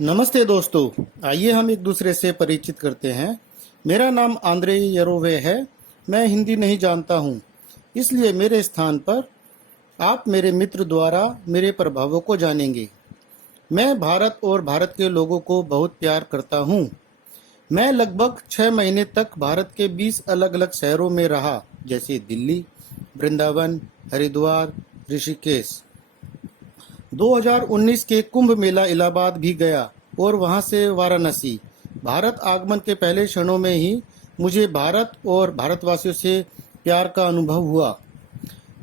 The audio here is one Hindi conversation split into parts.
नमस्ते दोस्तों, आइए हम एक दूसरे से परिचित करते हैं। मेरा नाम आंद्रे यरोवे है। मैं हिंदी नहीं जानता हूँ, इसलिए मेरे स्थान पर आप मेरे मित्र द्वारा मेरे प्रभावों को जानेंगे। मैं भारत और भारत के लोगों को बहुत प्यार करता हूँ। मैं लगभग 6 महीने तक भारत के 20 अलग अलग शहरों में रहा, जैसे दिल्ली, वृंदावन, हरिद्वार, ऋषिकेश। 2019 के कुंभ मेला इलाहाबाद भी गया और वहां से वाराणसी। भारत आगमन के पहले क्षणों में ही मुझे भारत और भारतवासियों से प्यार का अनुभव हुआ।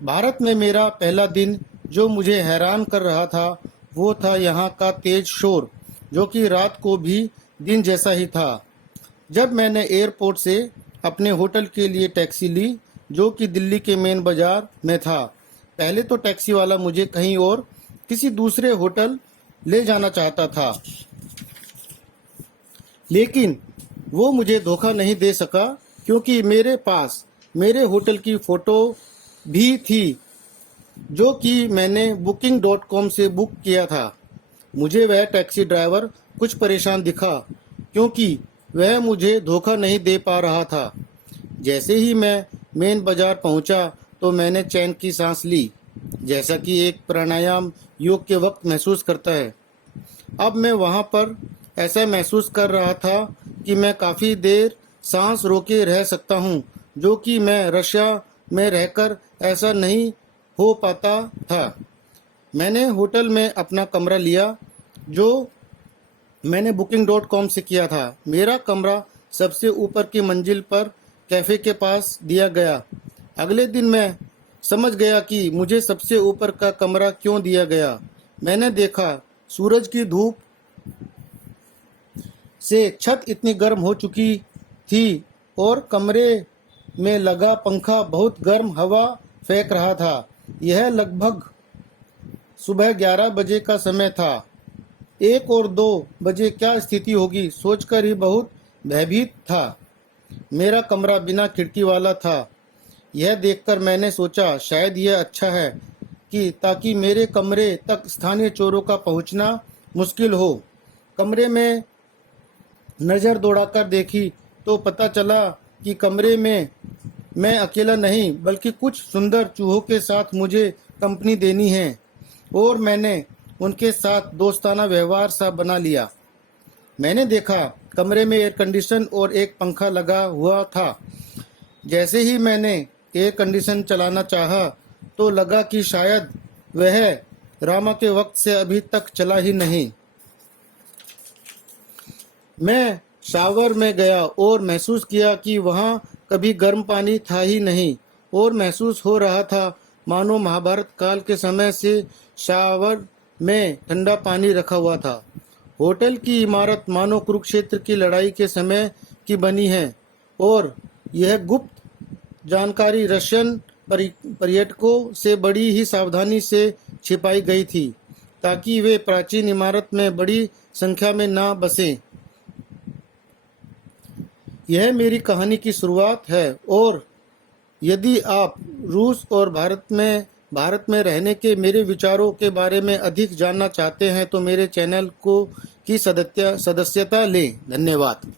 भारत में मेरा पहला दिन जो मुझे हैरान कर रहा था वो था यहाँ का तेज शोर, जो कि रात को भी दिन जैसा ही था। जब मैंने एयरपोर्ट से अपने होटल के लिए टैक्सी ली, जो कि दिल्ली के मेन बाजार में था, पहले तो टैक्सी वाला मुझे कहीं और किसी दूसरे होटल ले जाना चाहता था, लेकिन वो मुझे धोखा नहीं दे सका, क्योंकि मेरे पास मेरे होटल की फोटो भी थी, जो कि मैंने booking.com से बुक किया था। मुझे वह टैक्सी ड्राइवर कुछ परेशान दिखा, क्योंकि वह मुझे धोखा नहीं दे पा रहा था। जैसे ही मैं मेन बाजार पहुंचा तो मैंने चैन की सांस ली, जैसा कि एक प्राणायाम योग के वक्त महसूस करता है। अब मैं वहां पर ऐसा महसूस कर रहा था कि मैं काफी देर सांस रोके रह सकता हूं, जो कि मैं रशिया में रहकर ऐसा नहीं हो पाता था। मैंने होटल में अपना कमरा लिया, जो मैंने booking.com से किया था। मेरा कमरा सबसे ऊपर की मंजिल पर कैफे के पास दिया गया। अगले दिन मैं समझ गया कि मुझे सबसे ऊपर का कमरा क्यों दिया गया। मैंने देखा सूरज की धूप से छत इतनी गर्म हो चुकी थी और कमरे में लगा पंखा बहुत गर्म हवा फेंक रहा था। यह लगभग सुबह 11 बजे का समय था। 1 और 2 बजे क्या स्थिति होगी सोचकर ही बहुत भयभीत था। मेरा कमरा बिना खिड़की वाला था। यह देखकर मैंने सोचा शायद यह अच्छा है कि ताकि मेरे कमरे तक स्थानीय चोरों का पहुंचना मुश्किल हो। कमरे में नज़र दौड़ाकर देखी तो पता चला कि कमरे में मैं अकेला नहीं बल्कि कुछ सुंदर चूहों के साथ मुझे कंपनी देनी है, और मैंने उनके साथ दोस्ताना व्यवहार सा बना लिया। मैंने देखा कमरे में एयर कंडीशन और एक पंखा लगा हुआ था। जैसे ही मैंने एयर कंडीशन चलाना चाहा तो लगा कि शायद वह रामा के वक्त से अभी तक चला ही नहीं। मैं शावर में गया और महसूस किया कि वहां कभी गर्म पानी था ही नहीं, और महसूस हो रहा था मानो महाभारत काल के समय से शावर में ठंडा पानी रखा हुआ था। होटल की इमारत मानो कुरुक्षेत्र की लड़ाई के समय की बनी है, और यह गुप्त जानकारी रशियन पर्यटकों से बड़ी ही सावधानी से छिपाई गई थी, ताकि वे प्राचीन इमारत में बड़ी संख्या में ना बसें। यह मेरी कहानी की शुरुआत है, और यदि आप रूस और भारत में रहने के मेरे विचारों के बारे में अधिक जानना चाहते हैं तो मेरे चैनल को की सदस्यता लें। धन्यवाद।